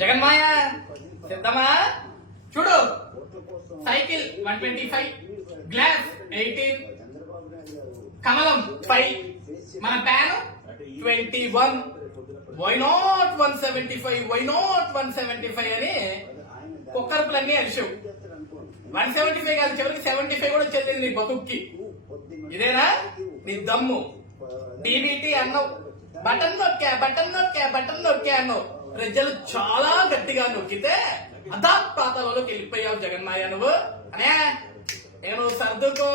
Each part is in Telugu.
జగన్మాయ సిద్ధమా? చూడు. Cycle one twenty five glass eighteen కమలం ఫైవ్ మన fan twenty one. Why not one seventy five? Why not one seventy five అని కుక్కర్పులన్నీ అరిచావు. వన్ సెవెంటీ ఫైవ్ కాదు చివరికి సెవెంటీ ఫైవ్ కూడా చెల్లింది నీ బతుక్కి. ఇదేనా? నీ దమ్ము. డీబీటీ అన్నావు. బటన్ నొక్కా బటన్ నొక్కా బటన్ నొక్కా అన్నావు. ప్రజలు చాలా గట్టిగా నొక్కితే అదా పాతాలలోకి వెళ్ళిపోయావు జగన్మాయ నువ్వు. అనే నేను సర్దుకో.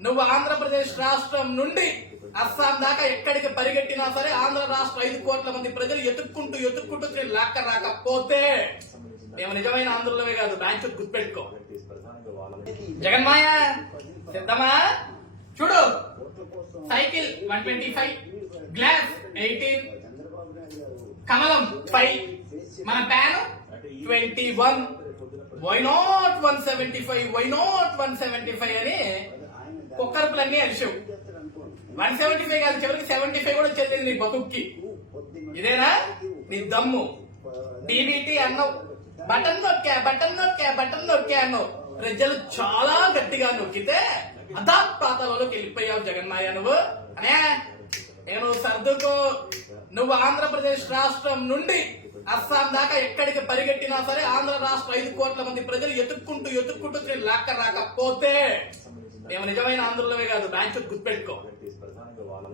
నువ్వు ఆంధ్రప్రదేశ్ రాష్ట్రం నుండి అస్సాం దాకా ఎక్కడికి పరిగెట్టినా సరే ఆంధ్ర రాష్ట్ర ఐదు కోట్ల మంది ప్రజలు ఎతుక్కుంటూ ఎతుక్కుంటూ తిరిగి లాక్క రాకపోతే మేము నిజమైన ఆంధ్రులమే కాదు బ్యాంకు గుర్తుపెట్టుకో జగన్మాయ సిద్ధమా? చూడు. Cycle one twenty five glass eighteen. కమలం ఫైవ్ మన fan twenty one. Why not one seventy five why not one seventy five అని కుక్కర్పులన్నీ అరిచావు. వన్ సెవెంటీ ఫైవ్ కాదు చివరికి సెవెంటీ ఫైవ్ కూడా చెల్లింది నీ బతుక్కి. ఇదేనా? నీ దమ్ము. డీబీటీ అన్నావు. బటన్ నొక్కా బటన్ నొక్కా బటన్ నొక్కా అన్నావు. ప్రజలు చాలా గట్టిగా నొక్కితే అదా పాతాలలోకి వెళ్ళిపోయావు జగన్మాయ నువ్వు. అనే నేను సర్దుకో. నువ్వు ఆంధ్రప్రదేశ్ రాష్ట్రం నుండి అస్సాం దాకా ఎక్కడికి పరిగెట్టినా సరే ఆంధ్ర రాష్ట్ర ఐదు కోట్ల మంది ప్రజలు ఎత్తుక్కుంటూ ఎత్తుక్కుంటూ తిరిగి లాక్క రాకపోతే మేము నిజమైన ఆంధ్రులమే కాదు బ్యాంకు గుర్తుపెట్టుకో.